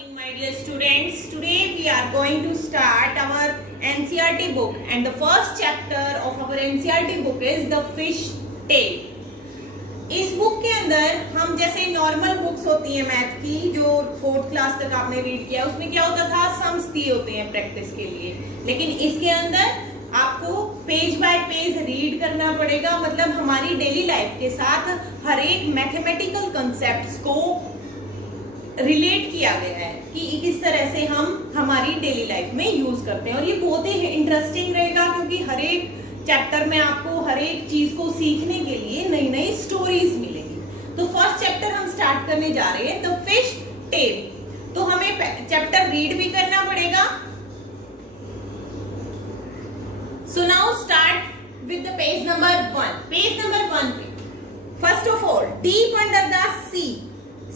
morning, my dear students. Today we are going to start our NCERT book, and the first chapter of our NCERT book is the fish tale. इस book के अंदर हम जैसे normal books होती हैं math की जो 4th class तक आपने रीड किया, उसमें क्या होता था, सम्स दिए होते हैं प्रैक्टिस के लिए, लेकिन इसके अंदर आपको पेज बाय पेज रीड करना पड़ेगा। मतलब हमारी डेली लाइफ के साथ हर एक मैथमेटिकल कंसेप्ट्स को रिलेट किया गया है कि किस तरह से हम हमारी डेली लाइफ में यूज करते हैं, और ये बहुत ही इंटरेस्टिंग रहेगा क्योंकि हर एक चैप्टर में आपको हर एक चीज को सीखने के लिए नई नई स्टोरीज मिलेंगी। तो फर्स्ट चैप्टर हम स्टार्ट करने जा रहे हैं, द फिश टेल। तो हमें चैप्टर रीड भी करना पड़ेगा। So now start with the page number 1। Page number 1 पे first of all, deep under the sea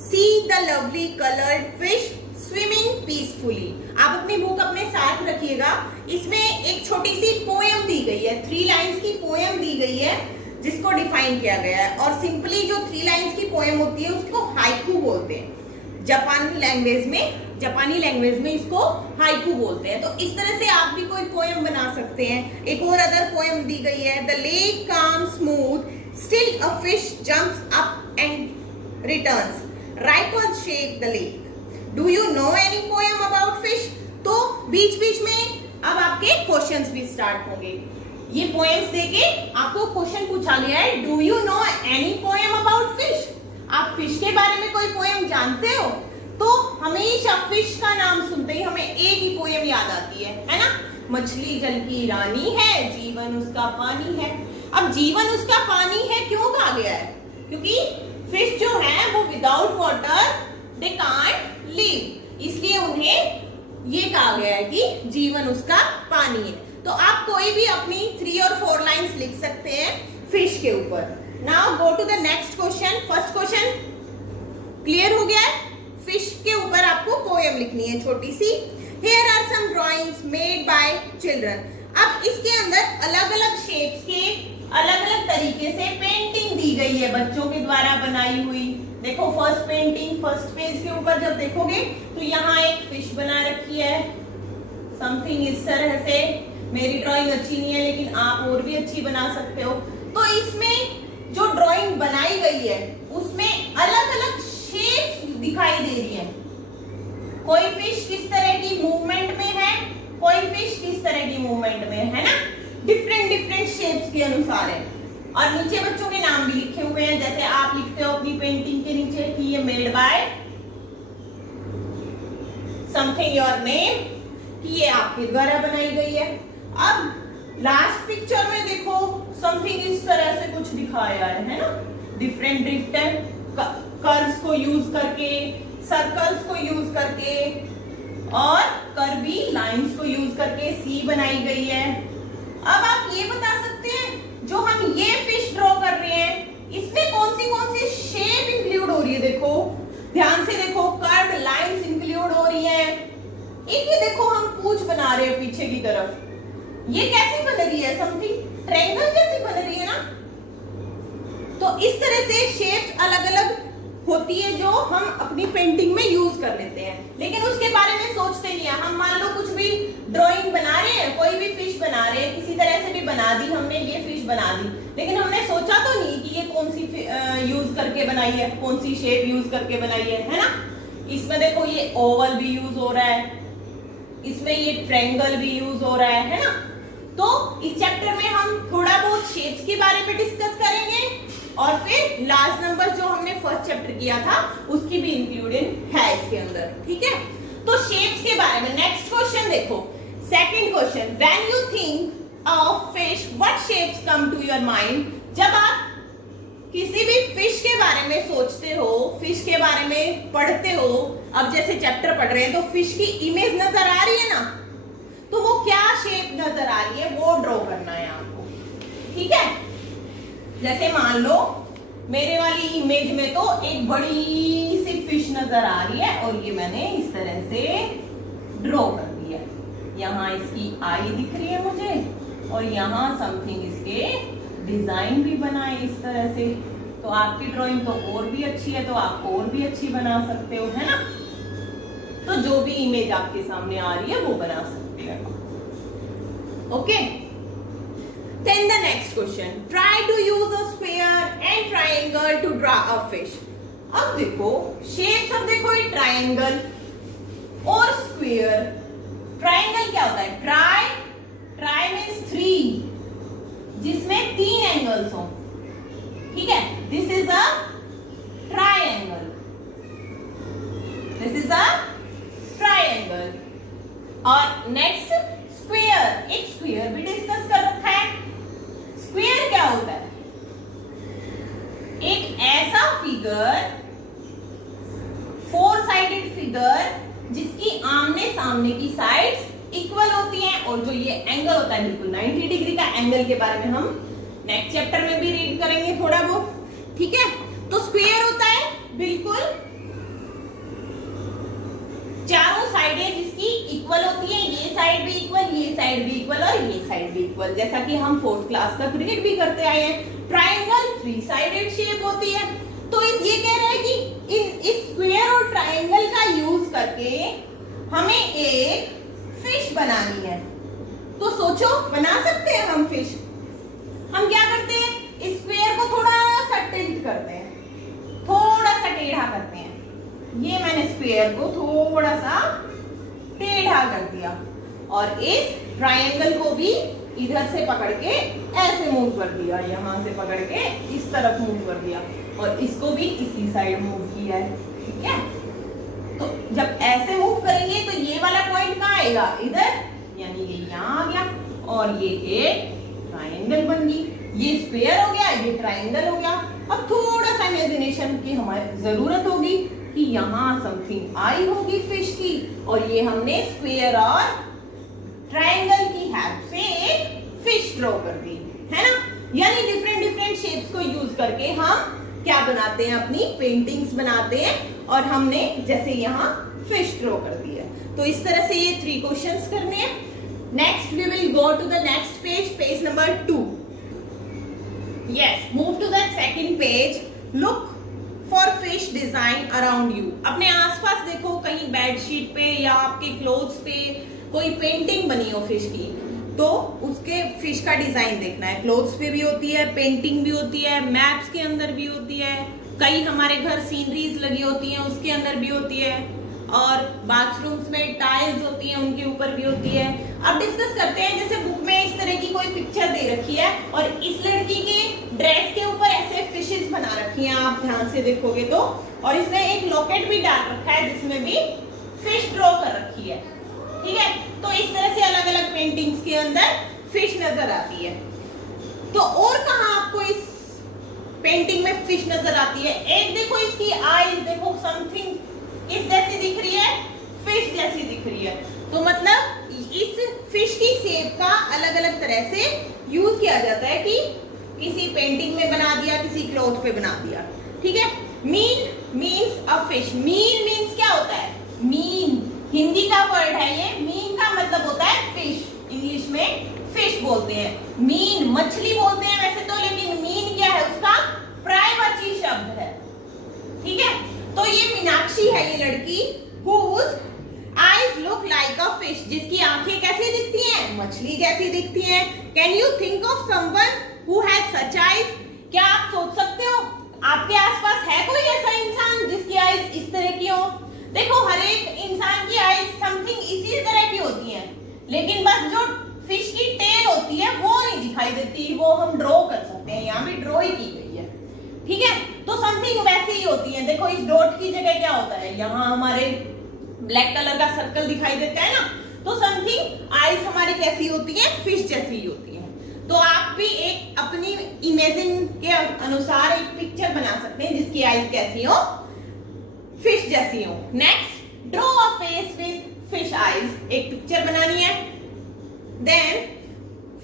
see the lovely coloured fish swimming peacefully. आप अपनी बुक अपने साथ रखिएगा। इसमें एक छोटी सी पोएम दी गई है, 3 लाइंस की पोएम दी गई है जिसको डिफाइन किया गया है। और सिंपली जो 3 लाइंस की पोएम होती है उसको हाइकू बोलते हैं। जापानी लैंग्वेज में इसको हाइकू बोलते हैं। तो इस तरह से आप भी कोई पोएम बना सकते हैं। एक और अदर पोएम दी गई है, द लेक काम smooth still a fish jumps up and returns right on shake the lake. Do you know any poem about fish? तो बीच बीच में अब आपके क्वेश्चंस भी स्टार्ट होंगे। ये पोएम्स देके आपको क्वेश्चन पूछा गया है, do you know any poem about fish? आप फिश के बारे में कोई पोएम जानते हो? तो हमेशा फिश का नाम सुनते ही हमें एक ही पोएम याद आती है ना? मछली जल की रानी है, जीवन उसका पानी है। अब जीवन उसका पानी है क्यों कहा गया है? क्योंकि फिश जो है वो without water they can't live, इसलिए उन्हें ये कहा गया है कि जीवन उसका पानी है। तो आप कोई भी अपनी 3 और 4 लाइंस लिख सकते हैं फिश के ऊपर। Now go to the next question. First question clear हो गया है? फिश के ऊपर आपको पोएम लिखनी है छोटी सी। Here are some drawings made by children। अब इसके अंदर अलग अलग शेप्स के अलग अलग तरीके से पेंटिंग दी गई है बच्चों के द्वारा बनाई हुई। देखो फर्स्ट पेंटिंग, फर्स्ट पेज के ऊपर जब देखोगे तो यहाँ एक फिश बना रखी है समथिंग इस तरह से। मेरी ड्राइंग अच्छी नहीं है लेकिन आप और भी अच्छी बना सकते हो। तो इसमें जो ड्राइंग बनाई गई है उसमें अलग अलग शेप्स दिखाई दे रही है। कोई फिश किस तरह की मूवमेंट में है, कोई फिश किस तरह की मूवमेंट में है ना, डिफरेंट डिफरेंट शेप्स के अनुसार है। और नीचे बच्चों के नाम भी लिखे हुए हैं, जैसे आप लिखते हो अपनी पेंटिंग के नीचे कि ये made by something your name, कि ये आपके द्वारा बनाई गई है। अब लास्ट पिक्चर में देखो समथिंग इस तरह से कुछ दिखाया है ना, डिफरेंट डिफरेंट कर्व्स को यूज करके, सर्कल्स को यूज करके और कर्वी लाइंस को यूज करके सी बनाई गई है। अब आप ये बता सकते हैं जो हम ये फिश ड्रॉ कर रहे हैं इसमें कौन सी शेप इंक्लूड हो रही है? देखो ध्यान से देखो, कर्व्ड लाइंस इंक्लूड हो रही है। एक ये देखो हम पूंछ बना रहे हैं पीछे की तरफ, ये कैसी बन रही है? समथिंग ट्रायंगल जैसी बन रही है ना। तो इस तरह से शेप्स अलग अलग होती है जो हम अपनी पेंटिंग में यूज कर लेते हैं, लेकिन उसके बारे में सोचते नहीं है। हम मान लो कुछ भी ड्राइंग बना रहे हैं, कोई भी फिश बना रहे हैं, किसी तरह से भी बना दी हमने, ये फिश बना दी, लेकिन हमने सोचा तो नहीं कि ये कौन सी यूज करके बनाई है, कौन सी शेप यूज करके बनाई है ना। इसमें देखो ये ओवल भी यूज हो रहा है, इसमें ये ट्रायंगल भी यूज हो रहा है ना। तो इस चैप्टर में हम थोड़ा बहुत शेप्स के बारे में डिस्कस करेंगे और फिर लास्ट नंबर जो हमने फर्स्ट चैप्टर किया था उसकी भी इंक्लूडेड है इसके अंदर, ठीक है। तो शेप्स के बारे में नेक्स्ट क्वेश्चन देखो, second question, when you think of fish what shapes come to your mind? जब आप किसी भी फिश के बारे में सोचते हो, फिश के बारे में पढ़ते हो, अब जैसे चैप्टर पढ़ रहे हैं तो फिश की इमेज नजर आ रही है ना, तो वो क्या शेप नजर आ रही है वो ड्रॉ करना है आपको, ठीक है। जैसे मान लो मेरे वाली इमेज में तो एक बड़ी सी फिश नजर आ रही है और ये मैंने इस तरह से ड्रॉ कर दिया। यहाँ इसकी आई दिख रही है मुझे और यहाँ समथिंग इसके डिजाइन भी बनाए इस तरह से। तो आपकी ड्राइंग तो और भी अच्छी है, तो आप और भी अच्छी बना सकते हो, है ना। तो जो भी इमेज आपके सामने आ रही है वो बना सकते हैं। Okay, then the next question, try to use a sphere and triangle to draw a fish. अब देखो शेप सब देखो, ये ट्रायंगल और स्क्वायर। ट्रायंगल क्या होता है? ट्राई मीन्स 3, जिसमें 3 एंगल्स हो, ठीक है, this is a triangle, this is a triangle. और नेक्स्ट स्क्वायर, एक स्क्वायर भी डिस्कस कर रखा है। स्क्वायर क्या होता है? एक ऐसा फिगर, 4 साइडेड फिगर जिसकी आमने सामने की साइड्स इक्वल होती हैं, और जो ये एंगल होता है बिल्कुल 90 डिग्री का एंगल के बारे में हम नेक्स्ट चैप्टर में भी रीड करेंगे थोड़ा बहुत, ठीक है। तो स्क्वायर होता है बिल्कुल चारों साइडें जिसकी इक्वल होती है, ये साइड भी इक्वल, ये साइड भी इक्वल और ये साइड भी इक्वल, जैसा कि हम 4th क्लास का रीड भी करते आए हैं। ट्रायंगल 3 साइडेड शेप होती है। तो ये कह रहा है कि इस स्क्वायर और ट्रायंगल का यूज करके हमें एक फिश बनानी है। तो सोचो, बना सकते हैं हम फिश। हम क्या करते हैं? इस स्क्वायर को थोड़ा सा टिल्ट करते हैं, थोड़ा सा टेढ़ा करते हैं। ये मैंने स्क्वायर को थोड़ा सा टेढ़ा कर दिया, और इस ट्रायंगल को भी इधर से पकड़ के ऐसे मूव कर दिया, यहां से पकड़ के इस तरफ मूव कर दिया, और इसको भी इसी साइड मूव किया है, ठीक है। तो जब ऐसे मूव करेंगे तो ये वाला पॉइंट कहाँ आएगा? इधर, यानी ये यहाँ आ गया, और ये एक ट्रायंगल बन गई। ये स्क्वायर हो गया, ये ट्रायंगल हो गया। अब थोड़ा सा इमेजिनेशन की हमारी जरूरत होगी कि यहाँ समथिंग आई होगी फिश की, और ये हमने स्क्वायर और ट्रायंगल की हेल्प से एक फिश ड्रॉ कर दी, है ना। यानी डिफरेंट डिफरेंट शेप्स को यूज करके हम क्या बनाते हैं? अपनी पेंटिंग्स बनाते हैं, और हमने जैसे यहाँ फिश ड्रॉ कर दी है। तो इस तरह से ये 3 क्वेश्चंस करने हैं। Next we will go to the next page, page number 2। Yes, move to the second page. Look for fish design around you. अपने आसपास देखो, कहीं बेडशीट पे या आपके क्लोथ्स पे कोई पेंटिंग बनी हो फिश की, तो उसके फिश का डिजाइन देखना है। क्लोथ्स पे भी होती है, पेंटिंग भी होती है, मैप्स के अंदर भी होती है, कई हमारे घर सीनरीज लगी होती हैं उसके अंदर भी होती है, और बाथरूम्स में टाइल्स होती हैं उनके ऊपर भी होती है। अब डिस्कस करते हैं, जैसे बुक में इस तरह की कोई पिक्चर दे रखी है, और इस लड़की के ड्रेस के ऊपर ऐसे फिशेस बना रखी हैं, आप ध्यान से देखोगे तो, और इसने एक लॉकेट भी डाल रखा है जिसमें भी फिश ड्रॉ कर रखी है, ठीक है। तो इस तरह से अलग अलग पेंटिंग्स के अंदर फिश नजर आती है। तो और कहाँ आपको इस पेंटिंग में फिश नजर आती है? एक देखो, इसकी आईज देखो, समथिंग किस जैसी दिख रही है? फिश जैसी दिख रही है। तो मतलब इस फिश की शेप का अलग अलग तरह से यूज किया जाता है कि किसी पेंटिंग में बना दिया, किसी क्लॉथ पे बना दिया, ठीक है। Mean means a fish. Mean means क्या होता है? मीन हिंदी का वर्ड है ये। मीन का मतलब होता है फिश, इंग्लिश में फिश बोलते हैं। मीन मछली बोलते हैं वैसे तो, लेकिन मीन क्या है? उसका प्रायवाची शब्द है, ठीक है। तो ये मीनाक्षी है, ये लड़की, whose eyes look like a fish, जिसकी आंखें कैसी दिखती हैं? मछली जैसी दिखती हैं। Can you think of someone who has such eyes? क्या आप सोच सकते हो आपके आसपास है कोई ऐसा इंसान जिसकी आईज इस तरह की हो? देखो, हर एक इंसान की आईज समथिंग इसी तरह की होती हैं, लेकिन बस जो फिश की टेल होती है वो नहीं दिखाई देती, वो हम ड्रॉ कर सकते हैं, यहाँ भी ड्रॉ ही की गई है, ठीक है। तो समथिंग वैसे ही होती है। देखो, इस डॉट की जगह क्या होता है? यहाँ हमारे ब्लैक कलर का सर्कल दिखाई देता है ना, तो समथिंग आईज हमारी कैसी होती है? फिश जैसी ही होती है। तो आप भी एक अपनी इमेजिन के अनुसार एक पिक्चर बना सकते हैं जिसकी आईज कैसी हो? फिश जैसी हो। Next, draw a face with fish eyes. एक पिक्चर बनानी है। Then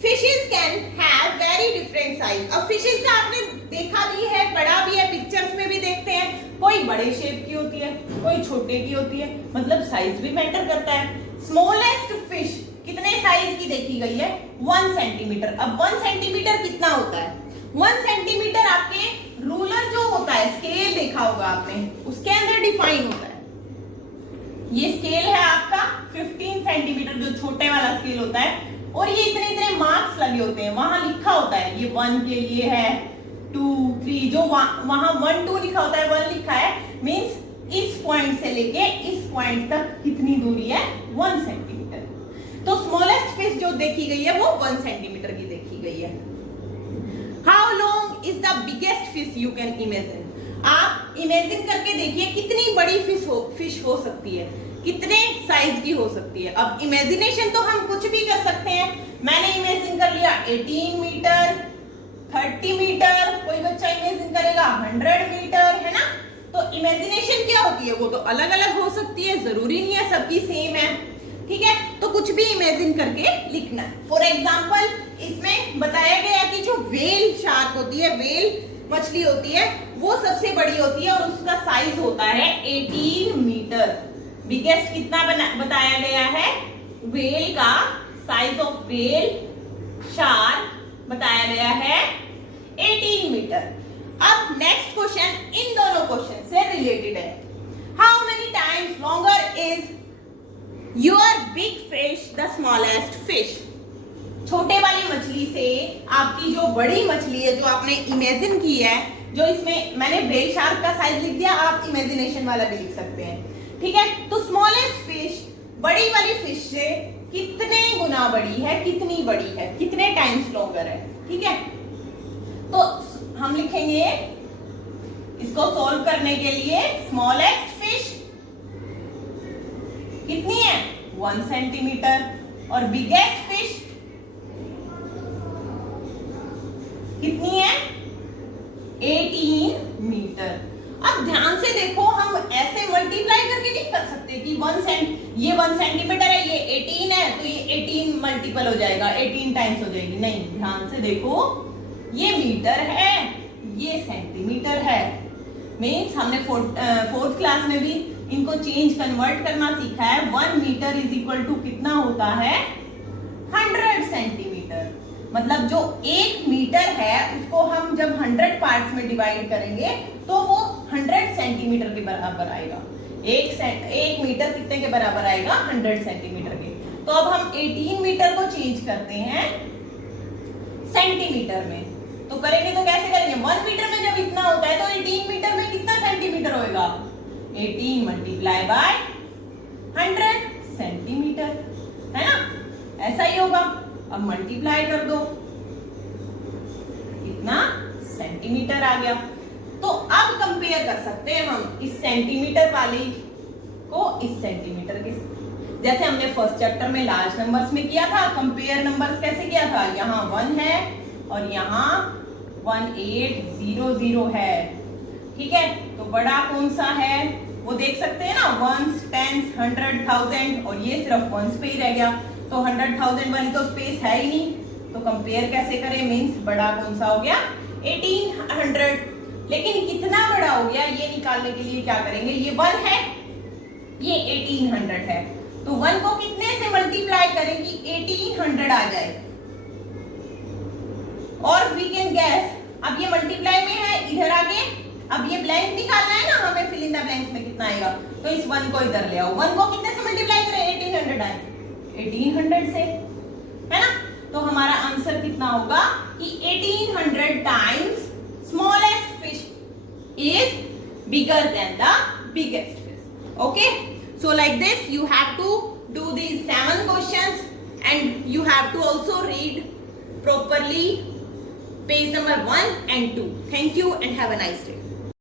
fishes can have very different size. अब फिशेस का आपने देखा भी है, पढ़ा भी है, पिक्चर्स में भी देखते हैं। कोई बड़े शेप की होती है, कोई छोटे की होती है, मतलब साइज भी मैटर करता है। स्मॉलेस्ट फिश कितने साइज की देखी गई है? 1 सेंटीमीटर। अब 1 सेंटीमीटर कितना होता है? 1 सेंटीमीटर आपके रूलर जो होता है, स्केल देखा होगा आपने, उसके अंदर डिफाइन होता है। ये स्केल है आपका 15 सेंटीमीटर, जो छोटे वाला स्केल होता है, और ये इतने इतने मार्क्स लगे होते हैं, वहां लिखा होता है, ये 1 के लिए है, 2 3, जो वहां 1 2 लिखा होता है, 1 लिखा है, मींस इस पॉइंट से लेके इस पॉइंट तक कितनी दूरी है, 1 सेंटीमीटर। तो स्मॉलेस्ट फिश जो देखी गई है वो 1 सेंटीमीटर की देखी गई है। How long is the biggest fish you can imagine? आप इमेजिन करके देखिए कितनी बड़ी फिश हो सकती है, कितने साइज की हो सकती है। अब इमेजिनेशन तो हम कुछ भी कर सकते हैं। मैंने इमेजिन कर लिया 18 मीटर, 30 मीटर, कोई बच्चा इमेजिन करेगा 100 मीटर, है ना। तो इमेजिनेशन क्या होती है, वो तो अलग अलग हो सकती है, जरूरी नहीं है सबकी सेम है, ठीक है। तो कुछ भी इमेजिन करके लिखना है। फॉर एग्जाम्पल इसमें बताया गया कि जो वेल शार्क होती है, वेल मछली होती है, वो सबसे बड़ी होती है और उसका साइज होता है 18 मीटर। बिगेस्ट कितना बताया गया है, वेल का साइज ऑफ वेल शार्क बताया गया है 18 मीटर। अब नेक्स्ट क्वेश्चन इन दोनों क्वेश्चन से रिलेटेड है। How many times longer is your big fish the smallest fish? छोटे वाली मछली से आपकी जो बड़ी मछली है, जो आपने इमेजिन की है, जो इसमें मैंने वेल शार्क का साइज लिख दिया, आप इमेजिनेशन वाला भी लिख सकते हैं, ठीक है। तो स्मॉलेस्ट फिश बड़ी वाली फिश से कितने गुना बड़ी है, कितनी बड़ी है, कितने टाइम्स लॉन्गर है, ठीक है। तो हम लिखेंगे इसको सोल्व करने के लिए, स्मॉलेस्ट फिश कितनी है, 1 सेंटीमीटर, और बिगेस्ट फिश कितनी है, 18 मीटर। अब ध्यान से देखो, हम ऐसे मल्टीप्लाई करके नहीं कर सकते कि ये 1 सेंटीमीटर है, ये 18 है, तो ये 18 मल्टीपल हो जाएगा, 18 टाइम्स हो जाएगी, नहीं। ध्यान से देखो, ये मीटर है, ये सेंटीमीटर है। मीन्स हमने फोर्थ क्लास में भी इनको चेंज कन्वर्ट करना सीखा है। 1 मीटर इज इक्वल टू कितना होता है, 100 सेंटीमीटर। मतलब जो 1 मीटर है उसको हम जब 100 पार्ट्स में डिवाइड करेंगे तो वो 100 सेंटीमीटर के बराबर आएगा। 1 मीटर कितने के बराबर आएगा, 100 सेंटीमीटर के। तो अब हम 18 मीटर को चेंज करते हैं सेंटीमीटर में, तो करेंगे तो कैसे करेंगे, 1 मीटर में जब इतना होता है तो 18 मीटर में कितना सेंटीमीटर होएगा, 18 मल्टीप्लाई बाय 100 सेंटीमीटर, है ना, ऐसा ही होगा। अब मल्टीप्लाई कर दो, कितना सेंटीमीटर आ गया। तो अब कंपेयर कर सकते हैं हम इस सेंटीमीटर वाली को इस सेंटीमीटर के, जैसे हमने फर्स्ट चैप्टर में लार्ज नंबर्स में किया था। कंपेयर नंबर्स कैसे किया था, यहाँ 1 है और यहाँ 1800 है, ठीक है। तो बड़ा कौन सा है वो देख सकते हैं ना, 1s 10s 100 1000, और ये सिर्फ 1s पे ही रह गया। तो 100,000 वाली तो स्पेस है ही नहीं, तो कंपेयर कैसे करें, मींस बड़ा कौन सा हो गया, 1800। लेकिन कितना बड़ा हो गया ये निकालने के लिए क्या करेंगे, ये 1 है, ये 1800 है, तो 1 को कितने से मल्टीप्लाई करें कि 1800 आ जाए, और वी कैन गैस। अब ये मल्टीप्लाई में है, इधर आगे अब ये ब्लैंक निकालना है ना हमें, फिल इन द ब्लैंक्स में कितना आएगा, तो इस 1 को इधर ले आओ। 1 को कितने से मल्टीप्लाई करें, 1800 आए, 1800 से, है ना। तो हमारा आंसर कितना होगा कि 1800 times smallest fish is bigger than the biggest fish. Okay, so like this you have to do these 7 questions and you have to also read properly page number 1 and 2. Thank you and have a nice day.